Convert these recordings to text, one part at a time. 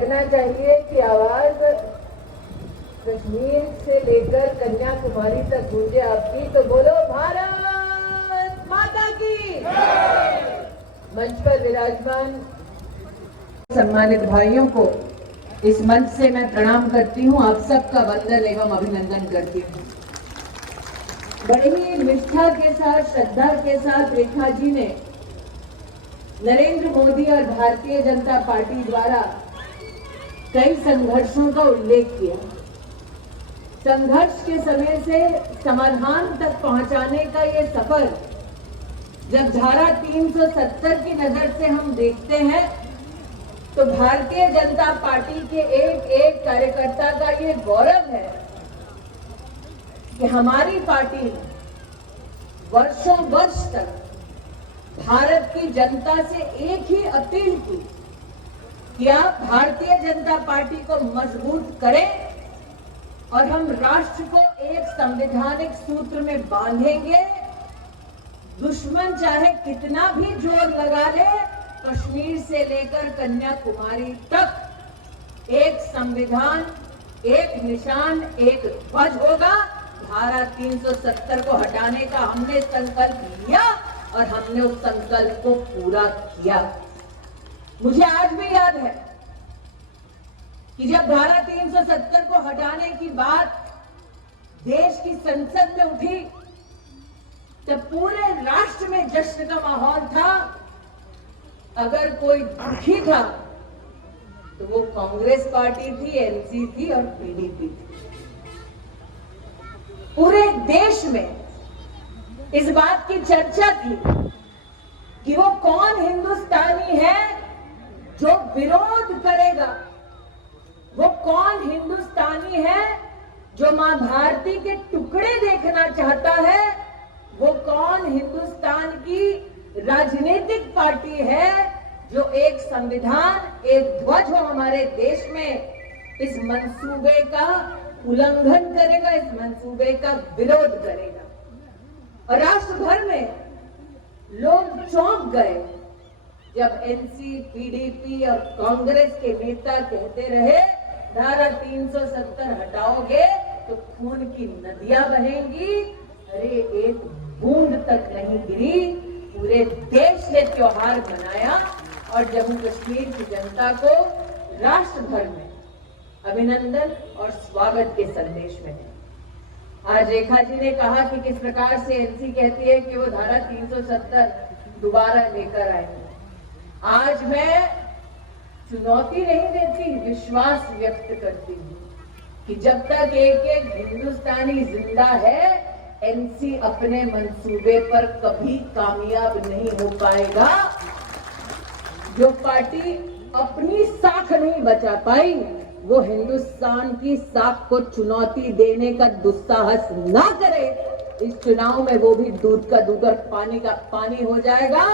लगना चाहिए कि आवाज कश्मीर से लेकर कन्याकुमारी तक गूंजे आपकी। तो बोलो भारत माता की। मंच पर विराजमान सम्मानित भाइयों को इस मंच से मैं प्रणाम करती हूँ, आप सबका वंदन एवं अभिनंदन करती हूँ। बड़ी ही निष्ठा के साथ, श्रद्धा के साथ रेखा जी ने नरेंद्र मोदी और भारतीय जनता पार्टी द्वारा कई संघर्षों का उल्लेख किया। संघर्ष के समय से समाधान तक पहुंचाने का ये सफर जब धारा 370 की नजर से हम देखते हैं तो भारतीय जनता पार्टी के एक एक कार्यकर्ता का ये गौरव है कि हमारी पार्टी ने वर्षों वर्ष तक भारत की जनता से एक ही अपील की कि आप भारतीय जनता पार्टी को मजबूत करें और हम राष्ट्र को एक संवैधानिक सूत्र में बांधेंगे। दुश्मन चाहे कितना भी जोर लगा ले, कश्मीर से लेकर कन्याकुमारी तक एक संविधान, एक निशान, एक ध्वज होगा। धारा 370 को हटाने का हमने संकल्प लिया और हमने उस संकल्प को पूरा किया। मुझे आज भी याद है कि जब धारा 370 को हटाने की बात देश की संसद में उठी तब पूरे राष्ट्र में जश्न का माहौल था। अगर कोई दुखी था तो वो कांग्रेस पार्टी थी, एनसी थी और पीडीपी थी। पूरे देश में इस बात की चर्चा थी कि वो कौन हिंदुस्तानी है जो विरोध करेगा, वो कौन हिंदुस्तानी है जो मां भारती के टुकड़े देखना चाहता है, वो कौन हिंदुस्तान की राजनीतिक पार्टी है जो एक संविधान, एक ध्वज हो हमारे देश में, इस मंसूबे का उल्लंघन करेगा, इस मंसूबे का विरोध करेगा। और राष्ट्र भर में लोग चौंक गए जब एनसी, पीडीपी और कांग्रेस के नेता कहते रहे धारा 370 हटाओगे तो खून की नदियां बहेंगी। अरे एक बूंद तक नहीं गिरी। पूरे देश ने त्योहार मनाया और जम्मू कश्मीर की जनता को राष्ट्र भर में अभिनंदन और स्वागत के संदेश में है। आज रेखा जी ने कहा कि किस प्रकार से एनसी कहती है कि वो धारा 370 दोबारा लेकर आएंगे। आज मैं चुनौती नहीं देती, विश्वास व्यक्त करती हूँ कि जब तक एक एक हिंदुस्तानी जिंदा है, एनसी अपने मंसूबे पर कभी कामयाब नहीं हो पाएगा। जो पार्टी अपनी साख नहीं बचा पाई, वो हिंदुस्तान की साख को चुनौती देने का दुस्साहस ना करे। इस चुनाव में वो भी दूध का दूध और पानी का पानी हो जाएगा,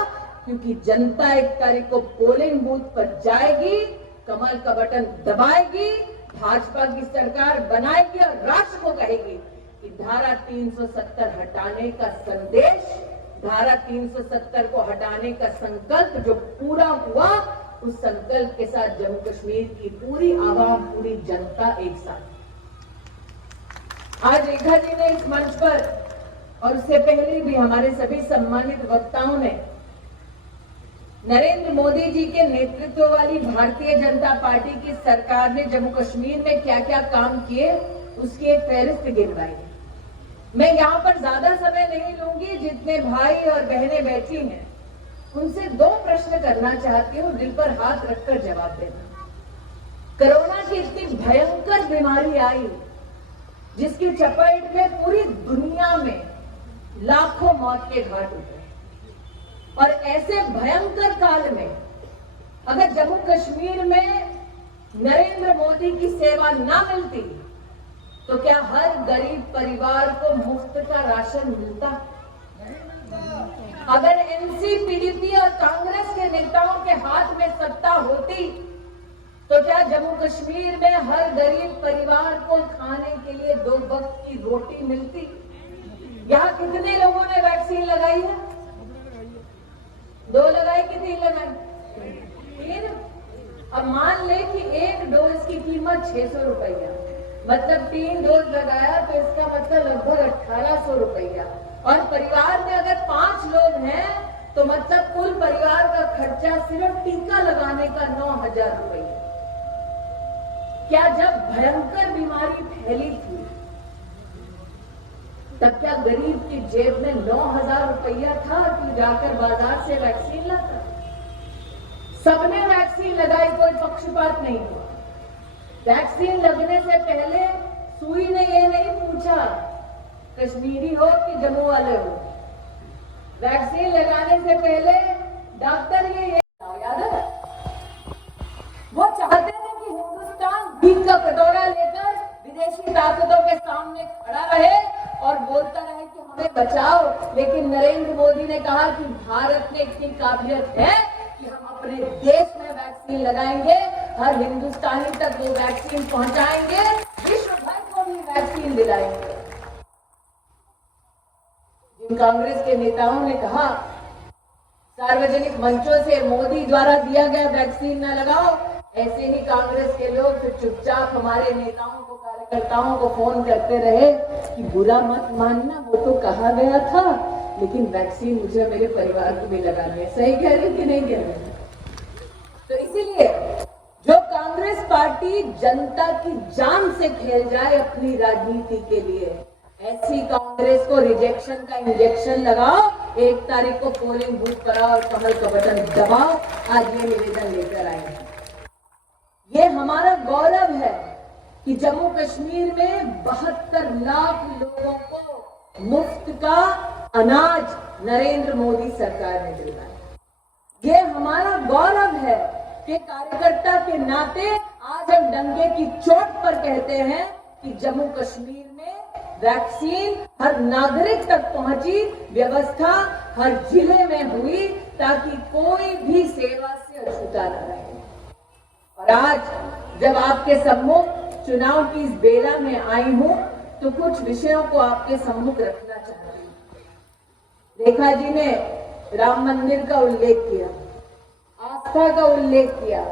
क्योंकि जनता 1 तारीख को पोलिंग बूथ पर जाएगी, कमल का बटन दबाएगी, भाजपा की सरकार बनाएगी और राष्ट्र को कहेगी कि धारा 370 हटाने का संदेश, धारा 370 को हटाने का संकल्प जो पूरा हुआ, उस संकल्प के साथ जम्मू कश्मीर की पूरी आवाम, पूरी जनता एक साथ। आज रेखा जी ने इस मंच पर और उससे पहले भी हमारे सभी सम्मानित वक्ताओं ने नरेंद्र मोदी जी के नेतृत्व वाली भारतीय जनता पार्टी की सरकार ने जम्मू कश्मीर में क्या क्या काम किए उसकी एक फहरिस्त गिनवाई। मैं यहाँ पर ज्यादा समय नहीं लूंगी। जितने भाई और बहनें बैठी हैं उनसे 2 प्रश्न करना चाहती हूँ, दिल पर हाथ रखकर जवाब देना। कोरोना की इतनी भयंकर बीमारी आई जिसकी चपेट में पूरी दुनिया में लाखों मौत के घाट उठे, और ऐसे भयंकर काल में अगर जम्मू कश्मीर में नरेंद्र मोदी की सेवा ना मिलती तो क्या हर गरीब परिवार को मुफ्त का राशन मिलता? अगर एनसी, पीडीपी और कांग्रेस के नेताओं के हाथ में सत्ता होती तो क्या जम्मू कश्मीर में हर गरीब परिवार को खाने के लिए 2 वक्त की रोटी मिलती? यहाँ कितने लोगों ने वैक्सीन लगाई है? 2 लगाई कि 3 लगाई? 3। अब मान ले कि 1 डोज की कीमत 600 रुपया, मतलब 3 डोज लगाया तो इसका मतलब लगभग 1800 रुपया। और परिवार में अगर 5 लोग हैं तो मतलब कुल परिवार का खर्चा सिर्फ टीका लगाने का 9000 रुपया। क्या जब भयंकर बीमारी फैली थी तब क्या गरीब की जेब में 9000 रुपया था कि जाकर बाजार से वैक्सीन लाता? सबने वैक्सीन लगाई, कोई पक्षपात नहीं हुआ। वैक्सीन लगने से पहले सुई ने ये नहीं पूछा कश्मीरी हो कि जम्मू वाले हो। वैक्सीन लगाने से पहले डॉक्टर ये याद है, वो चाहते थे कि हिंदुस्तान भीख का कटोरा लेकर विदेशी ताकतों के सामने खड़ा रहे और बोलता रहे कि हमें बचाओ। लेकिन नरेंद्र मोदी ने कहा कि भारत में इतनी काबिलियत है कि हम अपने देश में वैक्सीन लगाएंगे, हर हिंदुस्तानी तक वो वैक्सीन पहुंचाएंगे, विश्व भर को भी वैक्सीन दिलाएंगे। जिन कांग्रेस के नेताओं ने कहा सार्वजनिक मंचों से मोदी द्वारा दिया गया वैक्सीन न लगाओ, ऐसे ही कांग्रेस के लोग फिर चुपचाप हमारे नेताओं को, कार्यकर्ताओं को फोन करते रहे कि बुरा मत मानना, वो तो कहा गया था लेकिन वैक्सीन मुझे मेरे परिवार को भी लगानी है। सही कह रहे कि नहीं कह रहे? तो इसीलिए जो कांग्रेस पार्टी जनता की जान से खेल जाए अपनी राजनीति के लिए, ऐसी कांग्रेस को रिजेक्शन का इंजेक्शन लगाओ, 1 तारीख को पोलिंग बूथ पर आओ और कमल का बटन दबाओ। आज ये निवेदन लेकर आए हैं। ये हमारा गौरव है कि जम्मू कश्मीर में 72 लाख लोगों को मुफ्त का अनाज नरेंद्र मोदी सरकार ने दिया है। ये हमारा गौरव है कि कार्यकर्ता के नाते आज हम डंके की चोट पर कहते हैं कि जम्मू कश्मीर में वैक्सीन हर नागरिक तक पहुंची, व्यवस्था हर जिले में हुई ताकि कोई भी सेवा से अछूता न रहे। और आज जब आपके सम्मुख चुनाव की इस बेला में आई हूं तो कुछ विषयों को आपके सम्मुख रखना चाहती हूं। रेखा जी ने राम मंदिर का उल्लेख किया, आस्था का उल्लेख किया,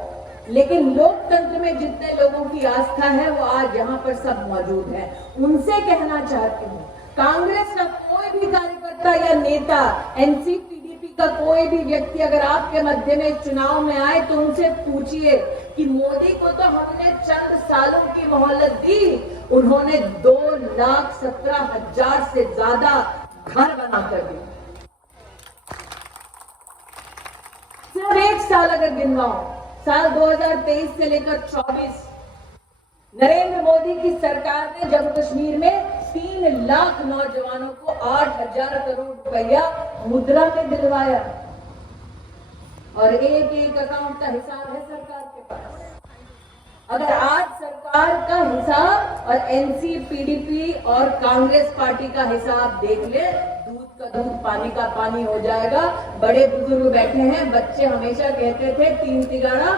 लेकिन लोकतंत्र में जितने लोगों की आस्था है वो आज यहाँ पर सब मौजूद है। उनसे कहना चाहती हूँ, कांग्रेस का कोई भी कार्यकर्ता या नेता, एनसीपीडीपी का कोई भी व्यक्ति अगर आपके मध्य में चुनाव में आए तो उनसे पूछिए कि मोदी को तो हमने चंद सालों की मोहलत दी, उन्होंने 2,17,000 से ज्यादा घर बनाकर दिए। सिर्फ 1 साल अगर गिनवाओ, साल 2023 से लेकर 24, नरेंद्र मोदी की सरकार ने जम्मू कश्मीर में 3 लाख नौजवानों को 8,000 करोड़ रुपया मुद्रा में दिलवाया और एक अकाउंट का हिसाब है सरकार के पास। अगर आज सरकार का हिसाब और एनसीपीडीपी और कांग्रेस पार्टी का हिसाब देख ले, दूध का दूध पानी का पानी हो जाएगा। बड़े बुजुर्ग बैठे हैं, बच्चे हमेशा कहते थे 3 तिगाड़ा,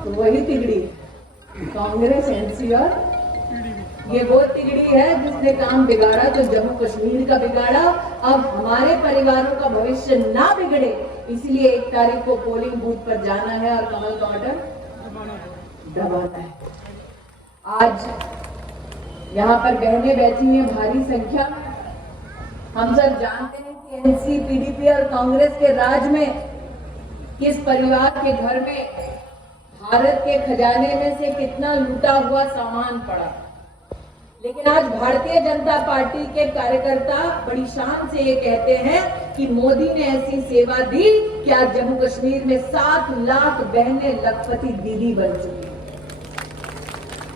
तो वही तिगड़ी कांग्रेस, एनसी और ये वो तिगड़ी है जिसने काम बिगाड़ा तो जम्मू कश्मीर का बिगाड़ा। अब हमारे परिवारों का भविष्य ना बिगड़े, इसलिए 1 तारीख को पोलिंग बूथ पर जाना है और कमल का बटन दबाना है। आज यहाँ पर बहनें बैठी हैं भारी संख्या में। हम सब जानते हैं कि एनसीपीडीपी और कांग्रेस के राज में किस परिवार के घर में भारत के खजाने में से कितना लूटा हुआ सामान पड़ा। लेकिन आज भारतीय जनता पार्टी के कार्यकर्ता बड़ी शान से ये कहते हैं कि मोदी ने ऐसी सेवा दी कि आज जम्मू कश्मीर में 7 लाख बहनें लखपति दीदी बन चुकी हैं।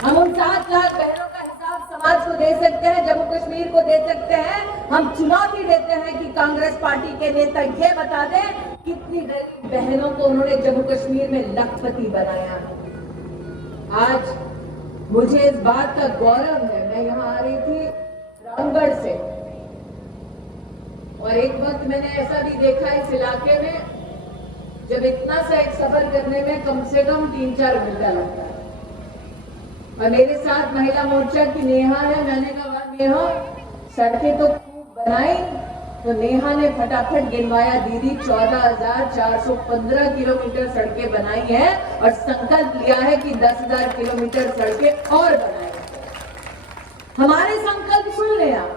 हम उन 7 लाख बहनों का हिसाब समाज को दे सकते हैं, जम्मू कश्मीर को दे सकते हैं। हम चुनौती देते हैं कि कांग्रेस पार्टी के नेता ये बता दें कितनी गरीब बहनों को उन्होंने जम्मू कश्मीर में लखपति बनाया है। आज मुझे इस बात का गौरव है, मैं यहाँ आ रही थी रामगढ़ से और एक वक्त मैंने ऐसा भी देखा इस इलाके में जब इतना सा एक सफर करने में कम से कम 3-4 घंटा लगता है। और मेरे साथ महिला मोर्चा की नेहा है। मैंने कहा नेहा, सड़कें तो खूब बनाई तो नेहा ने फटाफट गिनवाया, दीदी 14,415 किलोमीटर सड़कें बनाई है और संकल्प लिया है कि 10,000 किलोमीटर सड़कें और बनाएंगे। हमारे संकल्प सुन ले आप।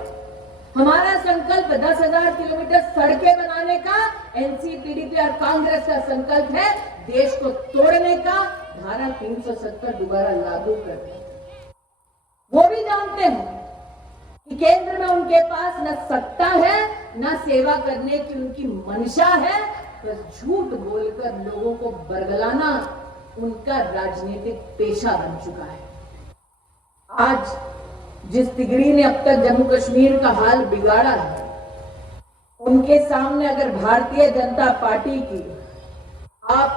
हमारा संकल्प 10,000 किलोमीटर सड़कें बनाने का, एनसीपीडीपी और कांग्रेस का संकल्प है देश को तोड़ने का, धारा 370 दोबारा लागू करने का। वो भी जानते हैं कि केंद्र में उनके पास न सत्ता है न सेवा करने की उनकी मंशा है, तो झूठ बोलकर लोगों को बरगलाना उनका राजनीतिक पेशा बन चुका है। आज जिस तिगड़ी ने अब तक जम्मू कश्मीर का हाल बिगाड़ा है, उनके सामने अगर भारतीय जनता पार्टी की आप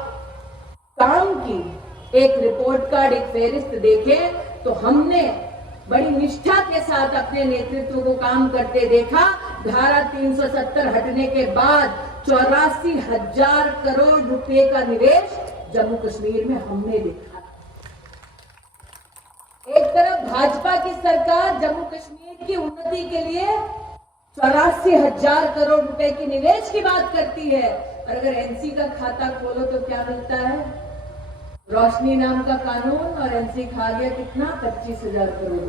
काम की एक रिपोर्ट कार्ड, एक फेरिस्त देखें तो हमने बड़ी निष्ठा के साथ अपने नेतृत्व को काम करते देखा। धारा 370 हटने के बाद 84,000 करोड़ रुपए का निवेश जम्मू कश्मीर में हमने देखा। एक तरफ भाजपा की सरकार जम्मू कश्मीर की उन्नति के लिए 84,000 करोड़ रुपए की निवेश की बात करती है, और अगर एनसी का खाता खोलो तो क्या मिलता है? रोशनी नाम का कानून, और एनसी खा गया कितना? 25,000 करोड़।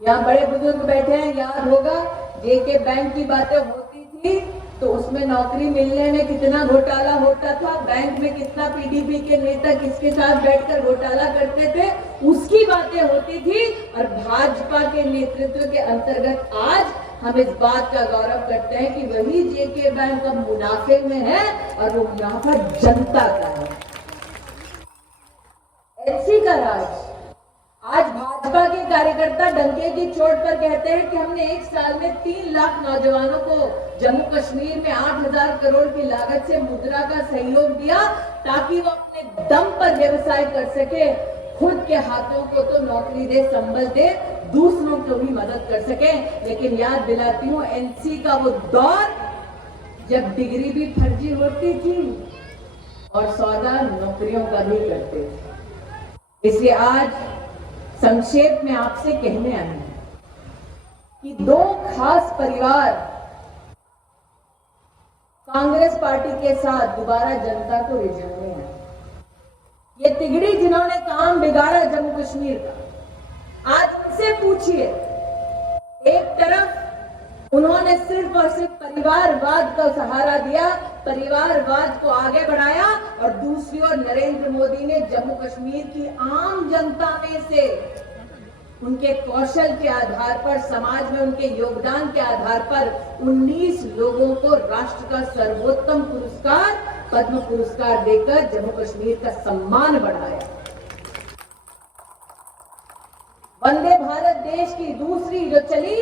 यहाँ बड़े बुजुर्ग बैठे हैं, याद होगा जेके बैंक की बातें होती थी तो उसमें नौकरी मिलने में कितना घोटाला होता था, बैंक में कितना पीडीपी के नेता किसके साथ बैठकर घोटाला करते थे, उसकी बातें होती थी। और भाजपा के नेतृत्व के अंतर्गत आज हम इस बात का गौरव करते हैं कि वही जेके बैंक अब मुनाफे में है और वो मुनाफा जनता का है, एनसी का राज। आज भाजपा के कार्यकर्ता डंके की चोट पर कहते हैं कि हमने एक साल में 3 लाख नौजवानों को जम्मू कश्मीर में 8,000 करोड़ की लागत से मुद्रा का सहयोग दिया ताकि वो अपने दम पर व्यवसाय कर सके, खुद के हाथों को तो नौकरी दे, संबल दे, दूसरों को भी मदद कर सके। लेकिन याद दिलाती हूँ, एनसी का वो दौर जब डिग्री भी फर्जी होती थी और सौदा नौकरियों का भी करते थे। इसलिए आज संक्षेप में आपसे कहने आए हैं कि 2 खास परिवार कांग्रेस पार्टी के साथ दोबारा जनता को रिझाने आए। ये तिगड़ी जिन्होंने काम बिगाड़ा जम्मू कश्मीर का, आज उनसे पूछिए। एक तरफ उन्होंने सिर्फ और सिर्फ परिवारवाद का सहारा दिया, परिवारवाद को आगे बढ़ाया, और दूसरी ओर नरेंद्र मोदी ने जम्मू कश्मीर की आम जनता में से उनके कौशल के आधार पर, समाज में उनके योगदान के आधार पर 19 लोगों को राष्ट्र का सर्वोत्तम पुरस्कार पद्म पुरस्कार देकर जम्मू कश्मीर का सम्मान बढ़ाया। वंदे भारत देश की दूसरी जो चली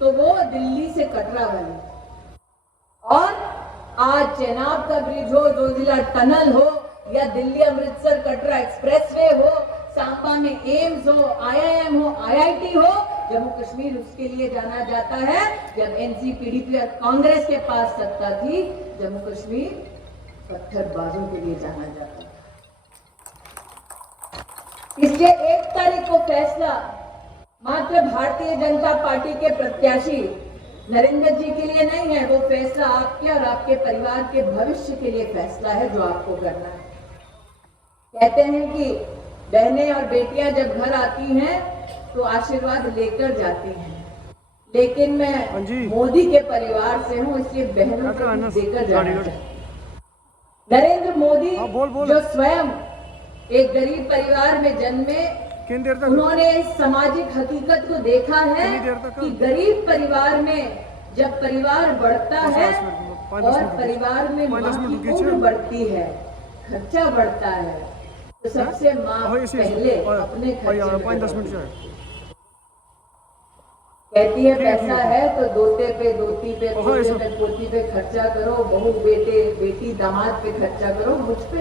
तो वो दिल्ली से कटरा बनी, और आज चेनाब का ब्रिज हो, जोजिला टनल हो, या दिल्ली अमृतसर कटरा एक्सप्रेसवे हो, सांबा में एम्स हो, आईआईएम हो, आईआईटी हो, जम्मू कश्मीर उसके लिए जाना जाता है। जब एनसीपीडीपी और कांग्रेस के पास सत्ता थी, जम्मू कश्मीर पत्थरबाजों के लिए जाना जाता है। इसलिए 1 तारीख को फैसला मात्र भारतीय जनता पार्टी के प्रत्याशी नरेंद्र जी के लिए नहीं है, वो फैसला आपके और आपके परिवार के भविष्य के लिए फैसला है जो आपको करना है। कहते हैं कि बहनें और बेटियां जब घर आती हैं तो आशीर्वाद लेकर जाती हैं, लेकिन मैं मोदी के परिवार से हूं, इसलिए बहनों को देकर जाना चाहिए। नरेंद्र मोदी जो स्वयं एक गरीब परिवार में जन्मे, उन्होंने इस सामाजिक हकीकत को देखा है कि गरीब परिवार में जब परिवार बढ़ता है और परिवार में माँ की उम्र बढ़ती है, खर्चा बढ़ता है, तो सबसे माँ पहले अपने खर्चे कहती है पैसा है तो दोते पे, दोती पे, पोते पे, पोती पे खर्चा करो, बहू बेटे बेटी दामाद पे खर्चा करो, मुझ पे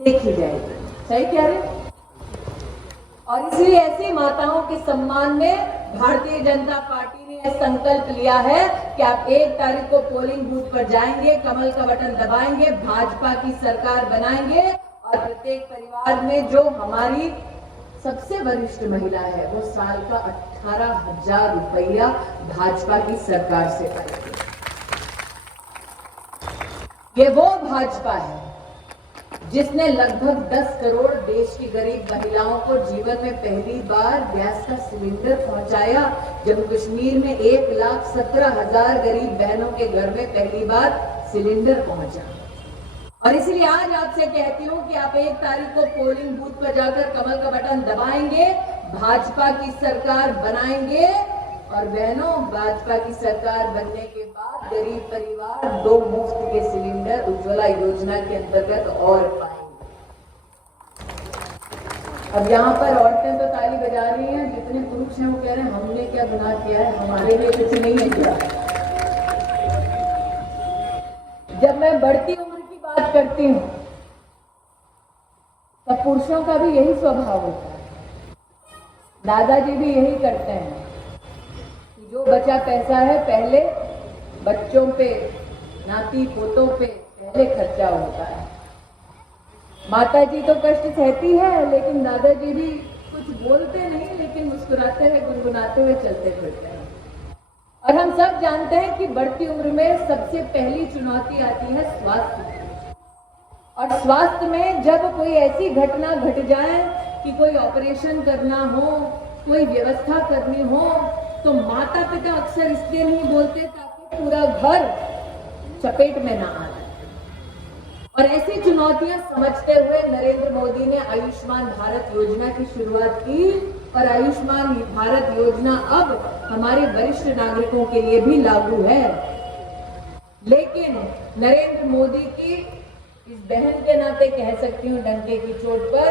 देखी जाएगी। सही कह रहे? और इसलिए ऐसी माताओं के सम्मान में भारतीय जनता पार्टी ने यह संकल्प लिया है कि आप 1 तारीख को पोलिंग बूथ पर जाएंगे, कमल का बटन दबाएंगे, भाजपा की सरकार बनाएंगे, और प्रत्येक परिवार में जो हमारी सबसे वरिष्ठ महिला है वो साल का 18,000 रुपया भाजपा की सरकार से पाएंगे। ये वो भाजपा है जिसने लगभग 10 करोड़ देश की गरीब महिलाओं को जीवन में पहली बार गैस का सिलेंडर पहुंचाया। जम्मू कश्मीर में 1,17,000 गरीब बहनों के घर में पहली बार सिलेंडर पहुंचा। और इसलिए आज आपसे कहती हूं कि आप 1 तारीख को पोलिंग बूथ पर जाकर कमल का बटन दबाएंगे, भाजपा की सरकार बनाएंगे। और बहनों, भाजपा की सरकार बनने के बाद गरीब परिवार 2 मुफ्त के सिलेंडर उज्ज्वला योजना के अंतर्गत और पाएंगे। अब यहाँ पर औरतें तो ताली बजा रही हैं, जितने पुरुष हैं वो कह रहे हैं हमने क्या गुनाह किया है, हमारे लिए कुछ नहीं है किया। जब मैं बढ़ती उम्र की बात करती हूँ तब पुरुषों का भी यही स्वभाव होता है। दादाजी भी यही करते हैं, जो बचा पैसा है पहले बच्चों पे, नाती पोतों पे पहले खर्चा होता है। माताजी तो कष्ट सहती है, लेकिन दादाजी भी कुछ बोलते नहीं, लेकिन मुस्कुराते हुए गुनगुनाते हुए चलते फिरते हैं। और हम सब जानते हैं कि बढ़ती उम्र में सबसे पहली चुनौती आती है स्वास्थ्य की। और स्वास्थ्य में जब कोई ऐसी घटना घट जाए कि कोई ऑपरेशन करना हो, कोई व्यवस्था करनी हो, तो माता पिता अक्सर इसलिए नहीं बोलते ताकि पूरा घर चपेट में ना आ जाए। और ऐसी चुनौतियां समझते हुए नरेंद्र मोदी ने आयुष्मान भारत योजना की शुरुआत की। और आयुष्मान भारत योजना अब हमारे वरिष्ठ नागरिकों के लिए भी लागू है। लेकिन नरेंद्र मोदी की इस बहन के नाते कह सकती हूँ, डंके की चोट पर,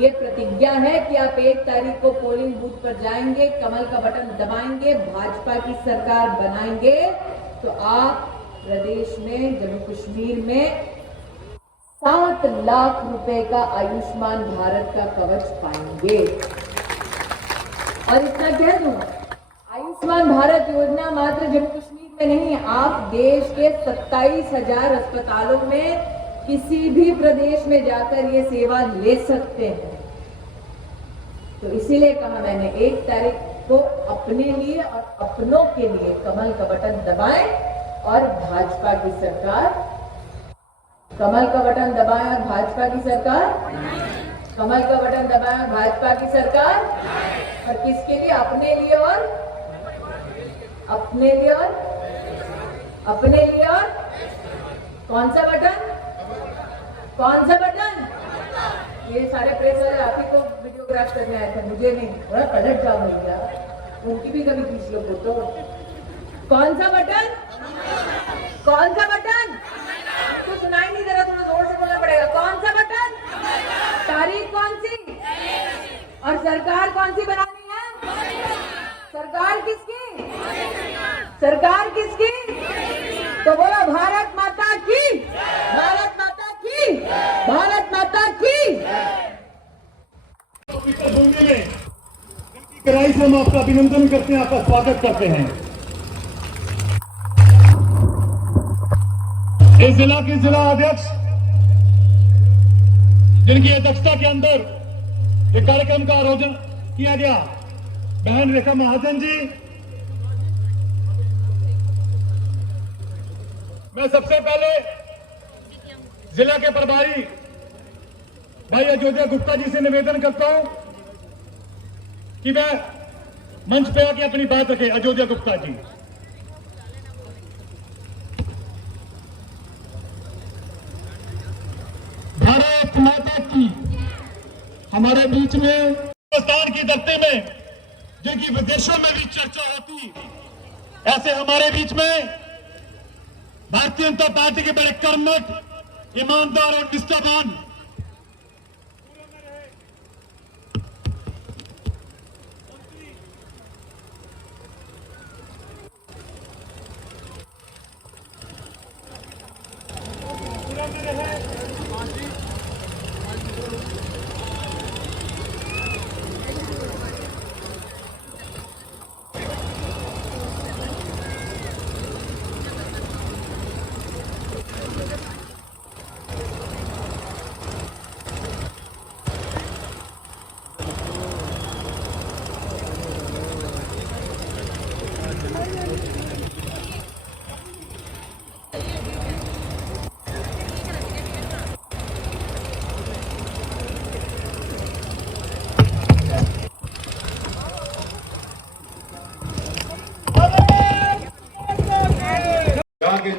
ये प्रतिज्ञा है कि आप 1 तारीख को पोलिंग बूथ पर जाएंगे, कमल का बटन दबाएंगे, भाजपा की सरकार बनाएंगे, तो आप प्रदेश में, जम्मू कश्मीर में 7 लाख रुपए का आयुष्मान भारत का कवच पाएंगे। और इतना कह दूं, आयुष्मान भारत योजना मात्र जम्मू कश्मीर में नहीं, आप देश के 27,000 अस्पतालों में किसी भी प्रदेश में जाकर ये सेवा ले सकते हैं। तो इसीलिए कहा मैंने 1 तारीख को अपने लिए और अपनों के लिए कमल का बटन दबाएं और भाजपा की सरकार, कमल का बटन दबाएं और भाजपा की सरकार, कमल का बटन दबाएं और भाजपा की सरकार। और किसके लिए? अपने लिए और अपने लिए और अपने लिए। और कौन सा बटन? कौन सा बटन? ये सारे प्रेस वाले आप ही को वीडियोग्राफ करने आए थे, मुझे नहीं। थोड़ा पलट जाओ भैया, उनकी भी कभी खींच लो फोटो। कौन सा बटन? कौन सा बटन? तो सुनाई नहीं दे रहा, थोड़ा जोर से बोलना पड़ेगा। कौन सा बटन? तारीख कौन सी? और सरकार कौन सी बनानी है? सरकार किसकी? सरकार किसकी? तो बोलो भारत माता की, भारत माता की, भारत माता की। में कड़ाई से हम आपका अभिनंदन करते हैं, आपका स्वागत करते हैं। इस जिला के जिला अध्यक्ष जिनकी अध्यक्षता के अंदर ये कार्यक्रम का आयोजन किया गया, बहन रेखा महाजन जी, मैं सबसे पहले जिला के प्रभारी भाई अयोध्या गुप्ता जी से निवेदन करता हूं कि वह मंच पे आके अपनी बात रखे। अयोध्या गुप्ता जी। भारत माता की हमारे बीच में, पाकिस्तान की धरती में जिनकी विदेशों में भी चर्चा होती, ऐसे हमारे बीच में भारतीय जनता पार्टी के बड़े कर्मठ, ईमानदार और निष्ठावान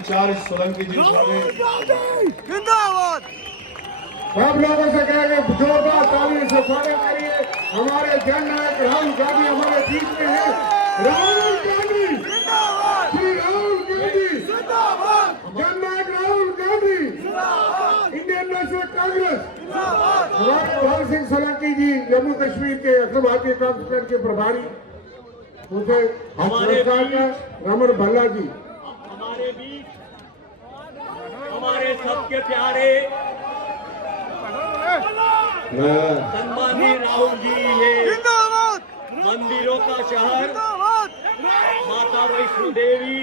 इंचार्ज सोलंकी जी जिंदाबाद। सब लोगों से कहेंगे जोरदार ताली से स्वागत करिए। हमारे जननायक राहुल गांधी हमारे बीच में है। राहुल गांधी जिंदाबाद। श्री राहुल गांधी जिंदाबाद। जननायक राहुल गांधी इंडियन नेशनल कांग्रेस। हमारे भगत सिंह सोलंकी जी जम्मू कश्मीर के अखिल भारतीय कांग्रेस कमेटी के प्रभारी, मुझे पुरस्कार का रमन भल्ला जी। हमारे बीच हमारे सबके प्यारे सम्मानीय राहुल जी, ये जिंदाबाद। मंदिरों का शहर जिंदाबाद। माता वैष्णो देवी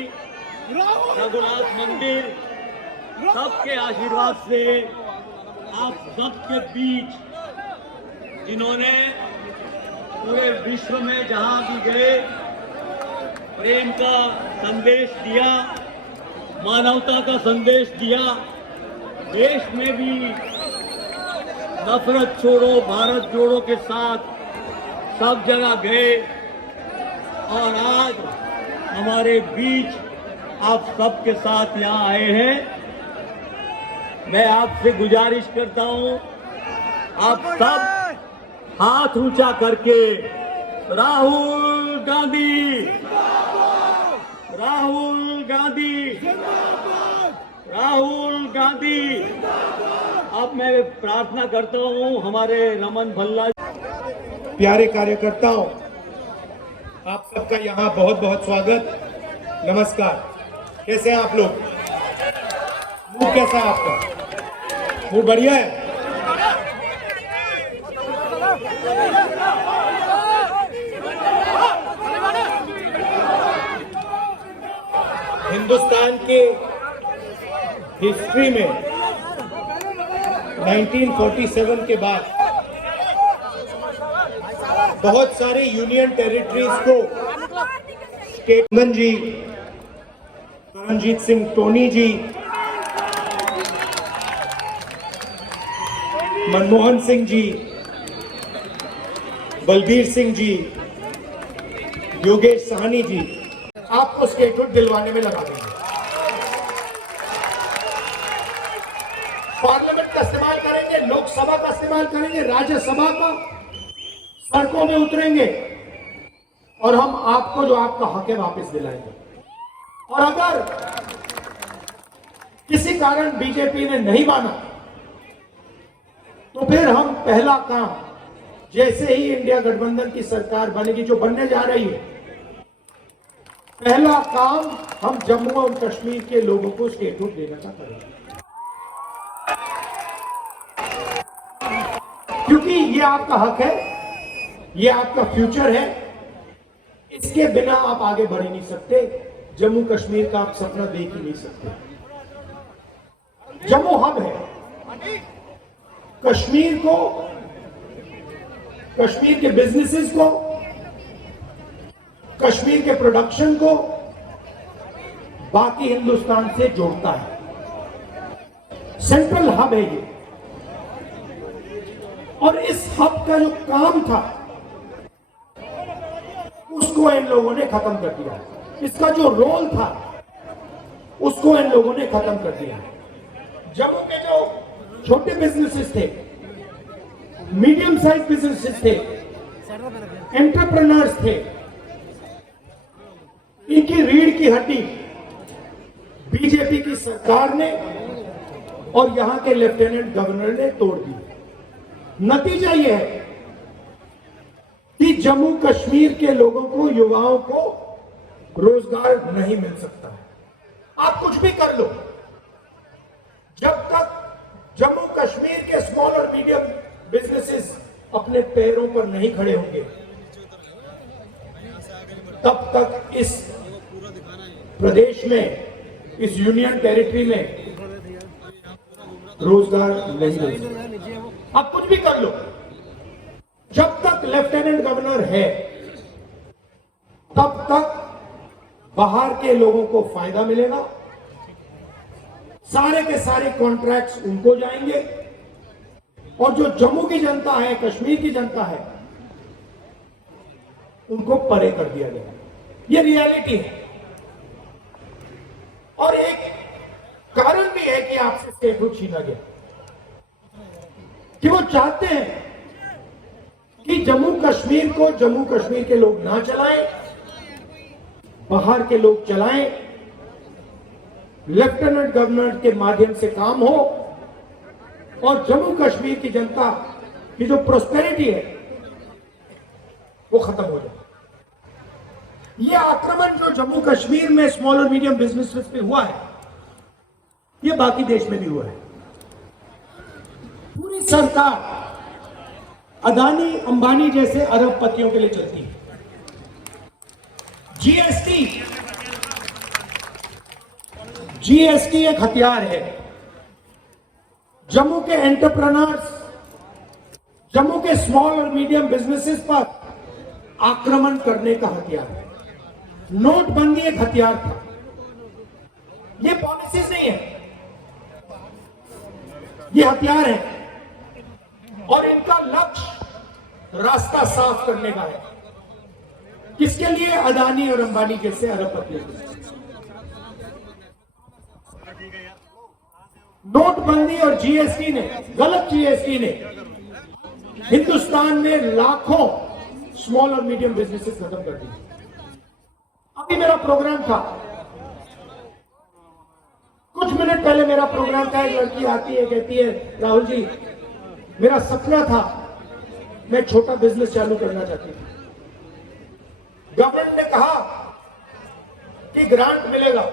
रघुनाथ मंदिर, सबके आशीर्वाद से आप सबके बीच जिन्होंने पूरे विश्व में जहां भी गए प्रेम का संदेश दिया, मानवता का संदेश दिया, देश में भी नफरत छोड़ो भारत जोड़ो के साथ सब जगह गए और आज हमारे बीच आप सबके साथ यहाँ आए हैं। मैं आपसे गुजारिश करता हूँ, आप सब हाथ ऊंचा करके राहुल गांधी, राहुल गांधी, राहुल गांधी। अब मैं प्रार्थना करता हूँ हमारे रमन भल्ला। प्यारे कार्यकर्ताओं, आप सबका यहाँ बहुत बहुत स्वागत, नमस्कार। कैसे हैं आप लोग? मुंह कैसा है आपका? मुंह बढ़िया है? हिंदुस्तान के हिस्ट्री में 1947 के बाद बहुत सारे यूनियन टेरिटरीज को स्टेटमैन जी, रणजीत सिंह टोनी जी, मनमोहन सिंह जी, बलबीर सिंह जी, योगेश साहनी जी आपको स्टेटहुड दिलवाने में लगा देंगे। पार्लियामेंट का इस्तेमाल करेंगे, लोकसभा का इस्तेमाल करेंगे, राज्यसभा का, सड़कों में उतरेंगे और हम आपको जो आपका हक है वापस दिलाएंगे। और अगर किसी कारण बीजेपी ने नहीं माना तो फिर हम पहला काम, जैसे ही इंडिया गठबंधन की सरकार बनेगी, जो बनने जा रही है, पहला काम हम जम्मू और कश्मीर के लोगों को स्टेटहुड देने का करेंगे, क्योंकि ये आपका हक है, ये आपका फ्यूचर है। इसके बिना आप आगे बढ़ ही नहीं सकते। जम्मू कश्मीर का आप सपना देख ही नहीं सकते। जम्मू हब है। कश्मीर को, कश्मीर के बिजनेसेस को, कश्मीर के प्रोडक्शन को बाकी हिंदुस्तान से जोड़ता है। सेंट्रल हब है ये। और इस हब का जो काम था उसको इन लोगों ने खत्म कर दिया। इसका जो रोल था उसको इन लोगों ने खत्म कर दिया। जम्मू के जो छोटे बिजनेसेस थे, मीडियम साइज बिजनेसेस थे, एंटरप्रेन्योर्स थे, इनकी रीढ़ की हड्डी बीजेपी की सरकार ने और यहां के लेफ्टिनेंट गवर्नर ने तोड़ दी। नतीजा यह है कि जम्मू कश्मीर के लोगों को, युवाओं को रोजगार नहीं मिल सकता है। आप कुछ भी कर लो, जब तक जम्मू कश्मीर के स्मॉल और मीडियम बिजनेसेस अपने पैरों पर नहीं खड़े होंगे, तब तक इस प्रदेश में, इस यूनियन टेरिटरी में रोजगार नहीं मिल सकता। आप कुछ भी कर लो, जब तक लेफ्टिनेंट गवर्नर है तब तक बाहर के लोगों को फायदा मिलेगा, सारे के सारे कॉन्ट्रैक्ट्स उनको जाएंगे और जो जम्मू की जनता है, कश्मीर की जनता है, उनको परे कर दिया गया। ये रियलिटी है। और एक कारण भी है कि आपसे स्टेटहुड छीना गया, कि वो चाहते हैं कि जम्मू कश्मीर को जम्मू कश्मीर के लोग ना चलाएं, बाहर के लोग चलाएं, लेफ्टिनेंट गवर्नर के माध्यम से काम हो और जम्मू कश्मीर की जनता की जो प्रोस्पेरिटी है वो खत्म हो जाए। ये आक्रमण जो जम्मू कश्मीर में स्मॉल और मीडियम बिजनेसेस पे हुआ है, ये बाकी देश में भी हुआ है। पूरी सरकार अदानी अंबानी जैसे अरबपतियों के लिए चलती है। जीएसटी एक हथियार है। जम्मू के एंटरप्रेन्योर्स, जम्मू के स्मॉल और मीडियम बिजनेसेस पर आक्रमण करने का हथियार है। नोटबंदी एक हथियार था। ये पॉलिसीज नहीं है, ये हथियार है और इनका लक्ष्य रास्ता साफ करने का है। किसके लिए? अदानी और अंबानी जैसे अरबपतियों के लिए। नोटबंदी और जीएसटी ने, गलत जीएसटी ने हिंदुस्तान में लाखों स्मॉल और मीडियम बिजनेसेस खत्म कर दिए। अभी मेरा प्रोग्राम था, कुछ मिनट पहले मेरा प्रोग्राम था। एक लड़की आती है, कहती है राहुल जी मेरा सपना था, मैं छोटा बिजनेस चालू करना चाहती थी। गवर्नमेंट ने कहा कि ग्रांट मिलेगा।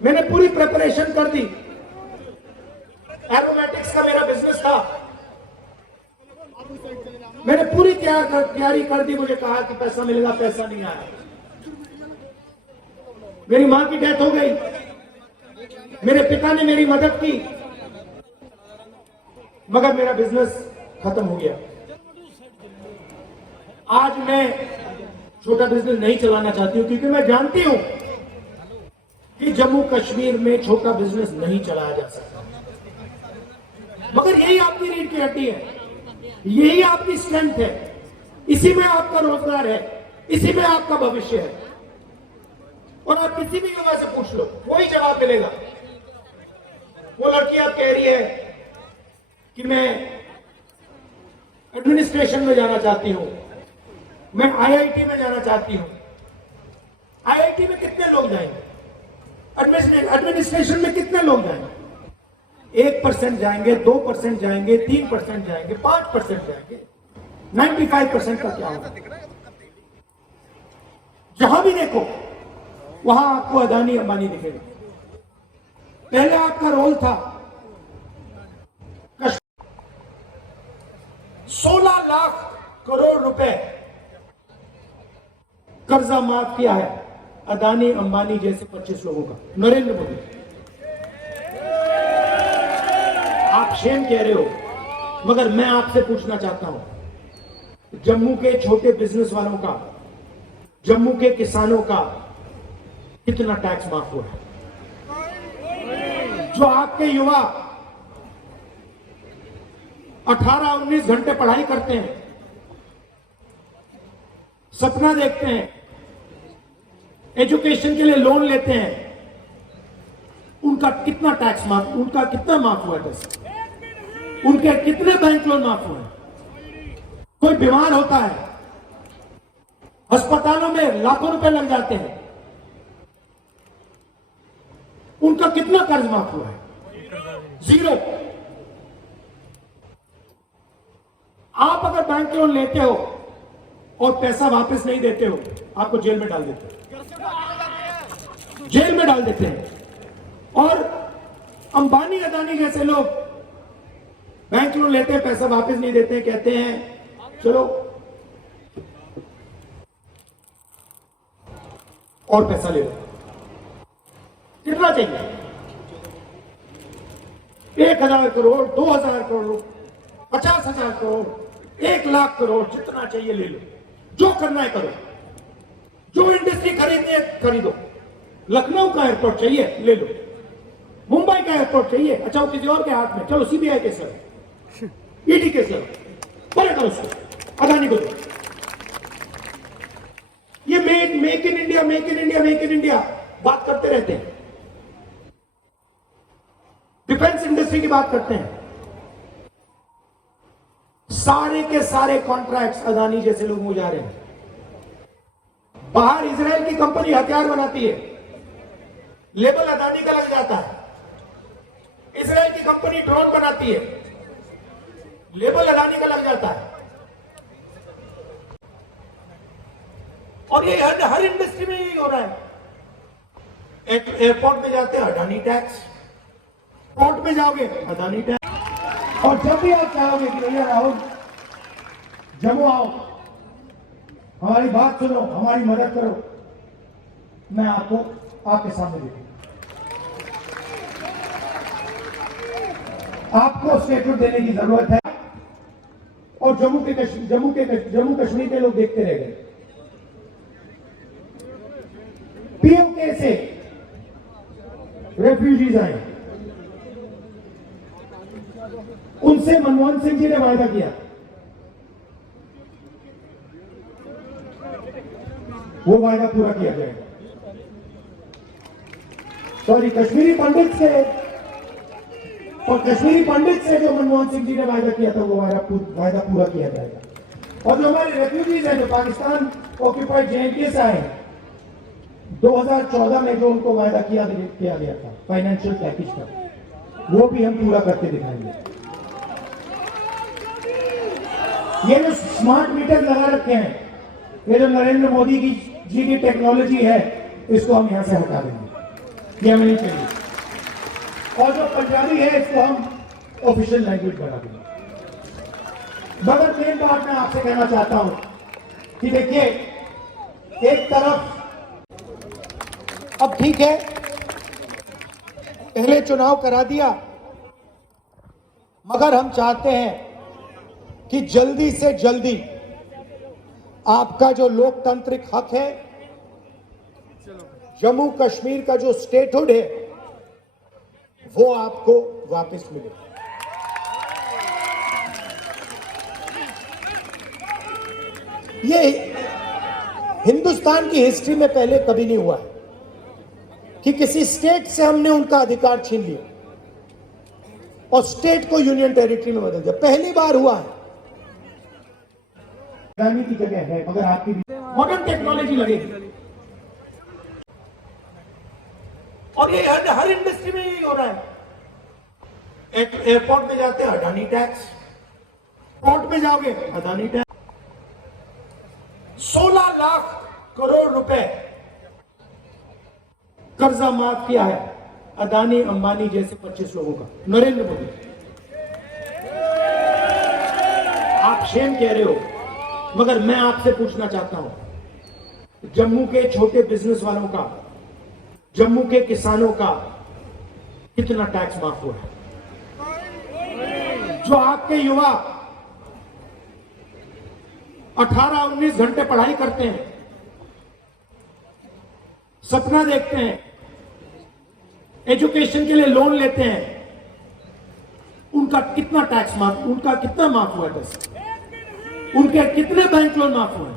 मैंने पूरी प्रिपरेशन कर दी। एरोमेटिक्स का मेरा बिजनेस था, मैंने पूरी तैयारी कर दी। मुझे कहा कि पैसा मिलेगा, पैसा नहीं आया। मेरी मां की डेथ हो गई, मेरे पिता ने मेरी मदद की, मगर मेरा बिजनेस खत्म हो गया। आज मैं छोटा बिजनेस नहीं चलाना चाहती हूं, क्योंकि मैं जानती हूं कि जम्मू कश्मीर में छोटा बिजनेस नहीं चलाया जा सकता। मगर यही आपकी रीढ़ की हड्डी है, यही आपकी स्ट्रेंथ है, इसी में आपका रोजगार है, इसी में आपका भविष्य है। और आप किसी भी युवा से पूछ लो, वही जवाब मिलेगा। वो लड़की आप कह रही है कि मैं एडमिनिस्ट्रेशन में जाना चाहती हूं, मैं आईआईटी में जाना चाहती हूं। आईआईटी में कितने लोग जाएंगे? एडमिनिस्ट्रेशन में कितने लोग जाएंगे? 1% जाएंगे, 2% जाएंगे, 3% जाएंगे, 5% जाएंगे। 95% का क्या होगा? जहां भी देखो वहां आपको अदानी अंबानी दिखेगा। पहले आपका रोल था 16 लाख करोड़ रुपए कर्जा माफ किया है अदानी अंबानी जैसे 25 लोगों का। नरेंद्र मोदी, आप शेम कह रहे हो, मगर मैं आपसे पूछना चाहता हूं, जम्मू के छोटे बिजनेस वालों का, जम्मू के किसानों का कितना टैक्स माफ हुआ है? जो आपके युवा 18-19 घंटे पढ़ाई करते हैं, सपना देखते हैं, एजुकेशन के लिए लोन लेते हैं, उनका कितना टैक्स माफ, उनका कितना माफ हुआ टैक्स? उनके कितने बैंक लोन माफ हुए? कोई बीमार होता है, अस्पतालों में लाखों रुपए लग जाते हैं, उनका कितना कर्ज माफ हुआ है? 0। आप अगर बैंक लोन लेते हो और पैसा वापस नहीं देते हो, आपको जेल में डाल देते हैं, जेल में डाल देते हैं। और अंबानी अदानी जैसे लोग बैंक लोन लेते हैं, पैसा वापस नहीं देते हैं, कहते हैं चलो और पैसा ले लो। कितना चाहिए? 1000 करोड़, 2000 करोड़, 50,000 करोड़, 1 लाख करोड़, जितना चाहिए ले लो, जो करना है करो, जो इंडस्ट्री खरीदनी है खरीदो। लखनऊ का एयरपोर्ट चाहिए ले लो, मुंबई का एयरपोर्ट चाहिए, अच्छा वो किसी और के हाथ में, चलो सीबीआई केस लगा, ईडी केस लगा, परे करो उसको, अदानी को दो। ये make in India, make in India, make in India बात करते रहते हैं, डिफेंस इंडस्ट्री की बात करते हैं, सारे के सारे कॉन्ट्रैक्ट्स अदानी जैसे लोगों को जा रहे हैं। बाहर इजराइल की कंपनी हथियार बनाती है, लेबल अदानी का लग जाता है। इजराइल की कंपनी ड्रोन बनाती है, लेबल अदानी का लग जाता है। और ये हर इंडस्ट्री में यही हो रहा है। एयरपोर्ट में जाते हैं अडानी टैक्स, पोर्ट में जाओगे अदानी टैक्स। और जब भी आप चाहोगे कि भैया राहुल जम्मू आओ, हमारी बात सुनो, हमारी मदद करो, मैं आपको आपके सामने देखूंगा। आपको स्टेटमेंट देने की जरूरत है। और जम्मू कश्मीर के लोग देखते रह गए। पीएमके से रेफ्यूजीज आए, उनसे मनमोहन सिंह जी ने वायदा किया, वो वायदा पूरा किया जाएगा। सॉरी, कश्मीरी पंडित से जो मनमोहन सिंह जी ने वायदा किया था, वो वायदा पूरा किया जाएगा। और जो हमारे रेफ्यूजीज हैं, जो पाकिस्तान ऑक्यूपाइड JNK से आए, 2014 में जो उनको वायदा किया गया था फाइनेंशियल पैकेज का, वो भी हम पूरा करके दिखाएंगे। ये जो स्मार्ट मीटर लगा रखे हैं, ये जो नरेंद्र मोदी जी की टेक्नोलॉजी है, इसको हम यहां से हटा देंगे, ये हमें नहीं चाहिए। और जो पंजाबी है, इसको हम ऑफिशियल लैंग्वेज बना देंगे। मगर मेन बात मैं आपसे कहना चाहता हूं कि देखिए, एक तरफ अब ठीक है, पहले चुनाव करा दिया, मगर हम चाहते हैं कि जल्दी से जल्दी आपका जो लोकतांत्रिक हक है, जम्मू कश्मीर का जो स्टेटहुड है, वो आपको वापस मिले। ये हिंदुस्तान की हिस्ट्री में पहले कभी नहीं हुआ है कि किसी स्टेट से हमने उनका अधिकार छीन लिया और स्टेट को यूनियन टेरिटरी में बदल दिया। पहली बार हुआ है। रानी की जगह है, मगर आपकी मॉडर्न टेक्नोलॉजी लगेगी। और ये हर इंडस्ट्री में यही हो रहा है। एयरपोर्ट में जाते हैं अडानी टैक्स, पोर्ट में जाओगे अडानी टैक्स। 16 लाख करोड़ रुपए कर्जा माफ किया है अदानी अंबानी जैसे 25 लोगों का, नरेंद्र मोदी। आप शेम कह रहे हो, मगर मैं आपसे पूछना चाहता हूं, जम्मू के छोटे बिजनेस वालों का, जम्मू के किसानों का कितना टैक्स माफ हुआ है? जो आपके युवा 18-19 घंटे पढ़ाई करते हैं, सपना देखते हैं, एजुकेशन के लिए लोन लेते हैं, उनका कितना टैक्स माफ, उनका कितना माफ हुआ है? उनके कितने बैंक लोन माफ हुए?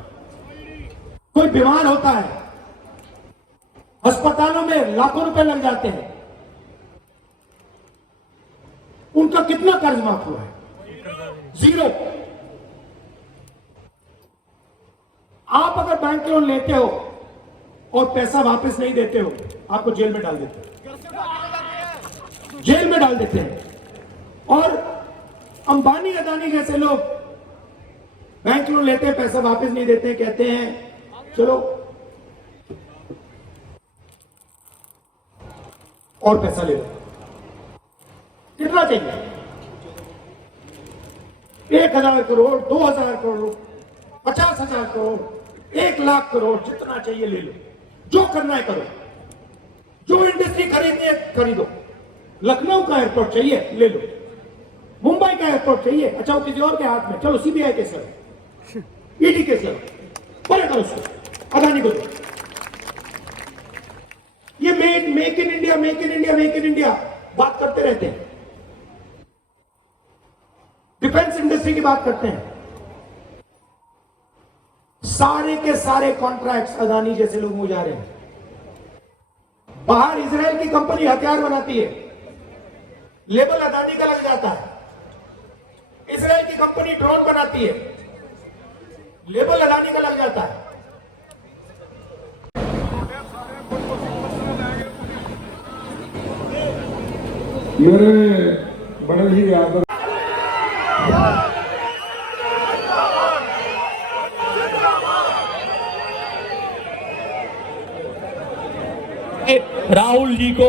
कोई बीमार होता है, अस्पतालों में लाखों रुपए लग जाते हैं, उनका कितना कर्ज माफ हुआ है? 0। आप अगर बैंक लोन लेते हो और पैसा वापस नहीं देते हो, आपको जेल में डाल देते हैं, जेल में डाल देते हैं। और अंबानी अदानी जैसे लोग बैंक लोन लेते हैं, पैसा वापस नहीं देते, कहते हैं चलो और पैसा ले लो। कितना चाहिए? 1000 करोड़, 2000 करोड़, 50,000 करोड़, 1 लाख करोड़, जितना चाहिए ले लो, जो करना है करो, जो इंडस्ट्री खरीदनी है खरीदो। लखनऊ का एयरपोर्ट चाहिए ले लो, मुंबई का एयरपोर्ट चाहिए, अच्छा वो किसी और के हाथ में, चलो CBI केस लगा, ED केस लगा, परे करो उसको, अदानी को दो। ये make in India, make in India, make in India बात करते रहते हैं। डिफेंस इंडस्ट्री की बात करते हैं, सारे के सारे कॉन्ट्रैक्ट्स अदानी जैसे लोगों को जा रहे हैं। बाहर इजराइल की कंपनी हथियार बनाती है, लेबल अदानी का लग जाता है। इसराइल की कंपनी ड्रोन बनाती है, लेबल अदानी का लग जाता है। मेरे बड़े ही आदर राहुल जी को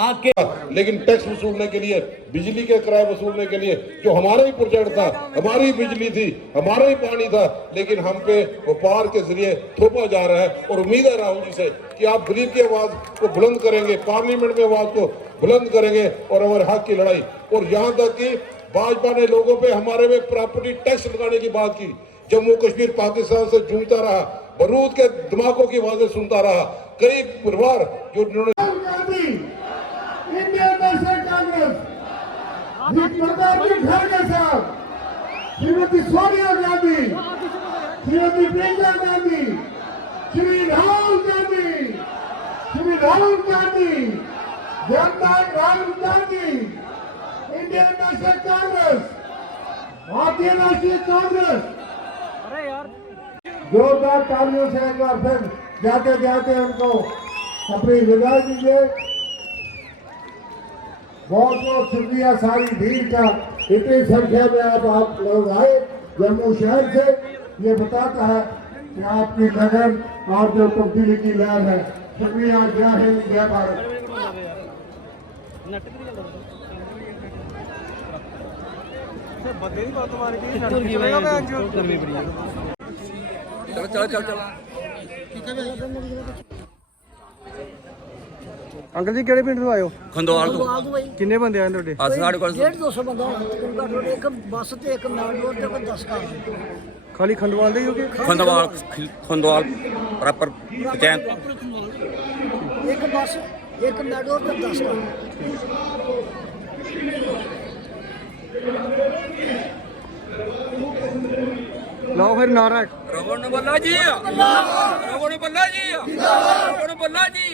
आके लेकिन टैक्स वसूलने के लिए, बिजली के किराए वसूलने के लिए, जो हमारा ही प्रोजेक्ट था, हमारी ही बिजली थी, हमारा ही पानी था, लेकिन हम पे व्यापार के जरिए थोपा जा रहा है। और उम्मीद है राहुल जी से कि आप गरीब की आवाज को बुलंद करेंगे, पार्लियामेंट में आवाज को बुलंद करेंगे और हमारे हक की लड़ाई। और यहाँ तक कि भाजपा ने लोगों पे हमारे में प्रॉपर्टी टैक्स लगाने की बात की। जम्मू कश्मीर पाकिस्तान से जूझता रहा, बारूद के धमाकों की आवाजें सुनता रहा। कई परिवार जो इंडियन नेशनल कांग्रेस, खड़गे साहब, श्रीमती सोनिया गांधी, श्रीमती प्रियंका गांधी, श्री राहुल गांधी, जननायक राहुल गांधी, इंडियन नेशनल कांग्रेस, भारतीय राष्ट्रीय कांग्रेस। जोरदार तालियों से एक बार फिर जाते जाते उनको अपनी विदाई दीजिए। बहुत बहुत शुक्रिया सारी भीड़ का, इतनी संख्या में आप लोग आए जम्मू शहर से। ये बताता है कि आपकी लगन और जो तब्दीली की लहर है। शुक्रिया, जय हिंद, जय भारत। अंकल जी केड़े पिंड तो आयो? खंदवाल तो किन्ने बंदे आए ਤੁਹਾਡੇ? साढ़े को 150 बंदा एक बस ते एक मैडोर ते कोई 10 कार खाली खंडवाल दे ही हो के? खंदवाल प्रॉपर पंचायत एक बस एक मैडोर ते 10 कार। लाओ फिर नारा। रघुन बल्ला जी, रघुन बल्ला जी, रघुन बल्ला जी।